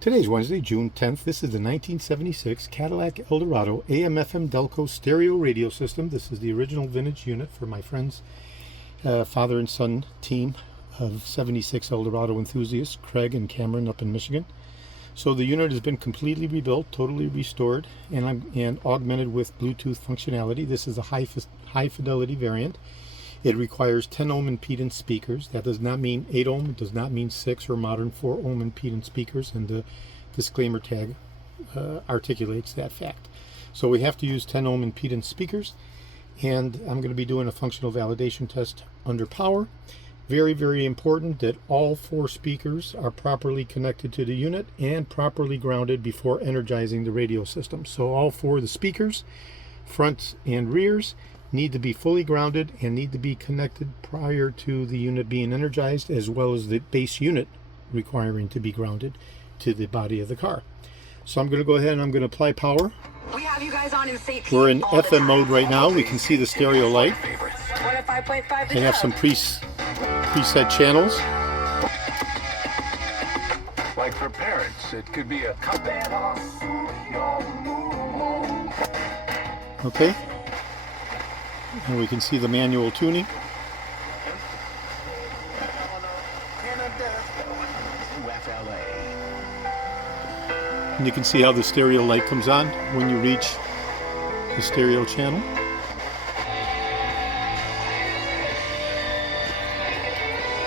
Today's Wednesday, June 10th. This is the 1976 Cadillac Eldorado AM/FM DELCO stereo radio system. This is the original vintage unit for my friend's father and son team of 76 Eldorado enthusiasts, Craig and Cameron up in Michigan. So the unit has been completely rebuilt, totally restored, and augmented with Bluetooth functionality. This is a high fidelity variant. It requires 10 ohm impedance speakers. That does not mean 8 ohm, it does not mean 6 or modern 4 ohm impedance speakers, and the disclaimer tag articulates that fact. So we have to use 10 ohm impedance speakers, and I'm going to be doing a functional validation test under power. Very, very important that all 4 speakers are properly connected to the unit and properly grounded before energizing the radio system. So all 4 of the speakers, fronts and rears, need to be fully grounded and need to be connected prior to the unit being energized, as well as the base unit requiring to be grounded to the body of the car. So I'm going to go ahead and I'm going to apply power. We have you guys on in St. Pete. We're in FM mode right now. We can see the stereo light. They have some preset channels. Like for parents, it could be a Okay. And we can see the manual tuning. And you can see how the stereo light comes on when you reach the stereo channel.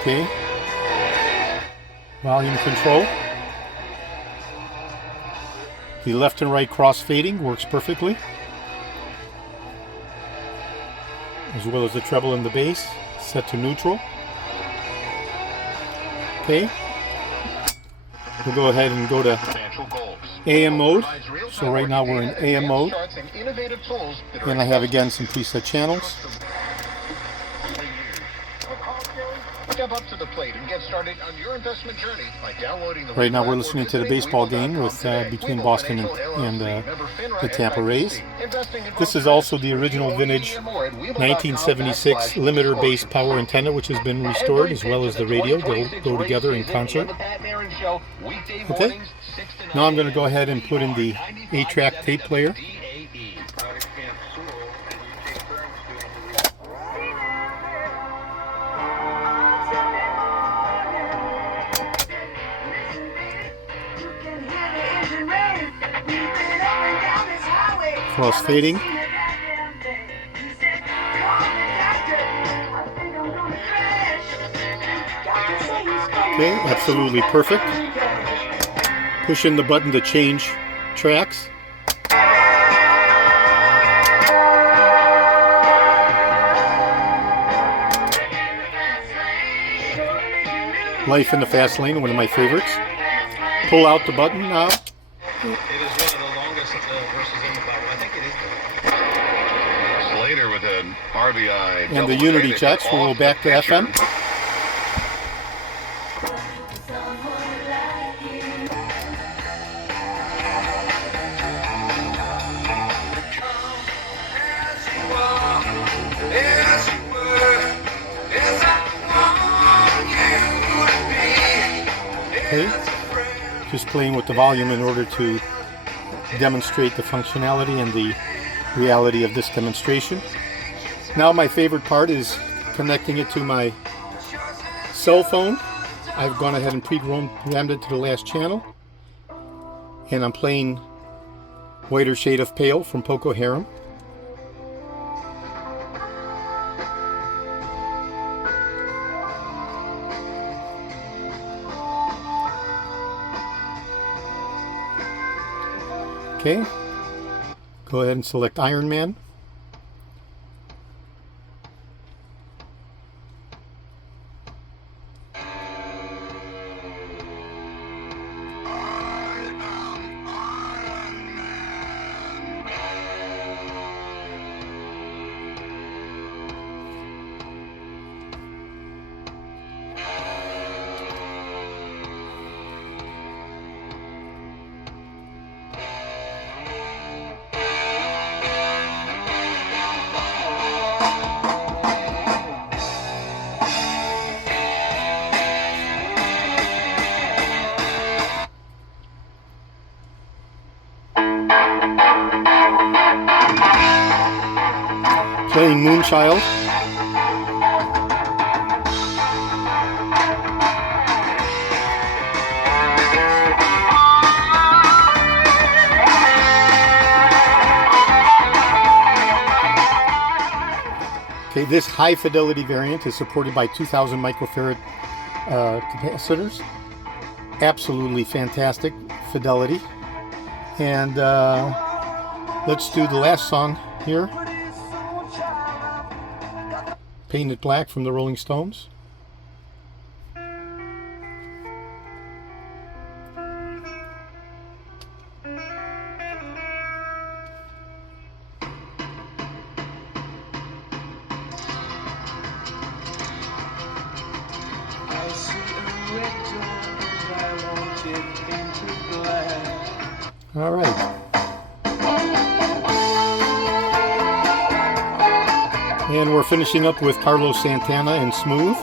Okay. Volume control. The left and right cross fading works perfectly, as well as the treble and the bass set to neutral. Okay, we'll go ahead and go to AM mode. So right now we're in AM mode, and I have again some preset channels. Step up to the plate and get started on your investment journey by downloading the Right now we're listening to the baseball game with between Boston and the Tampa Rays. This is also the original vintage 1976 limiter-based power antenna, which has been restored, as well as the radio. They'll go together in concert. Okay, now I'm going to go ahead and put in the 8-track tape player. Cross fading. Okay, absolutely perfect. Push in the button to change tracks. Life in the Fast Lane, one of my favorites. Pull out the button now. It is one of the longest verses in the Bible. I think it is. Slater with an RBI. And the unity checks. We'll go back to FM. Okay. Just playing with the volume in order to demonstrate the functionality and the reality of this demonstration. Now my favorite part is connecting it to my cell phone. I've gone ahead and pre-programmed it to the last channel, and I'm playing Whiter Shade of Pale from Poco Harum. Okay, go ahead and select Iron Man. playing Moonchild. Okay, this high fidelity variant is supported by 2000 microfarad capacitors. Absolutely fantastic fidelity. And let's do the last song here. Painted Black from the Rolling Stones. All right. And we're finishing up with Carlos Santana and Smooth.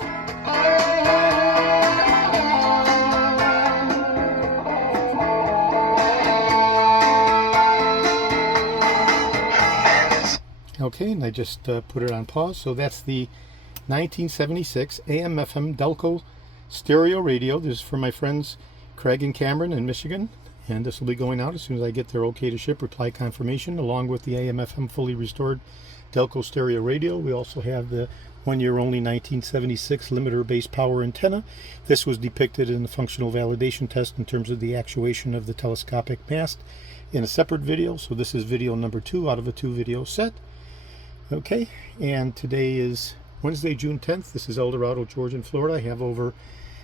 Okay, and I just put it on pause. So that's the 1976 AM/FM DELCO stereo radio. This is for my friends Craig and Cameron in Michigan. And this will be going out as soon as I get their okay to ship reply confirmation, along with the AM/FM fully restored DELCO stereo radio. We also have the 1-year only 1976 limiter base power antenna. This was depicted in the functional validation test in terms of the actuation of the telescopic mast in a separate video. So this is video number 2 out of a 2-video set. Okay, and today is Wednesday, June 10th. This is Eldorado, Georgia, and Florida. I have over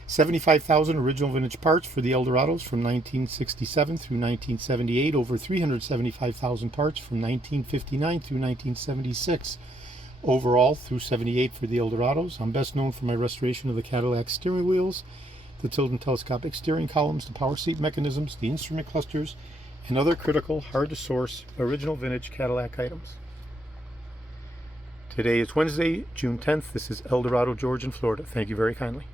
75,000 original vintage parts for the Eldorados from 1967 through 1978, over 375,000 parts from 1959 through 1976 overall through 78 for the Eldorados. I'm best known for my restoration of the Cadillac steering wheels, the Tilden telescopic steering columns, the power seat mechanisms, the instrument clusters, and other critical, hard to source, original vintage Cadillac items. Today is Wednesday, June 10th. This is Eldorado, Georgia, and Florida. Thank you very kindly.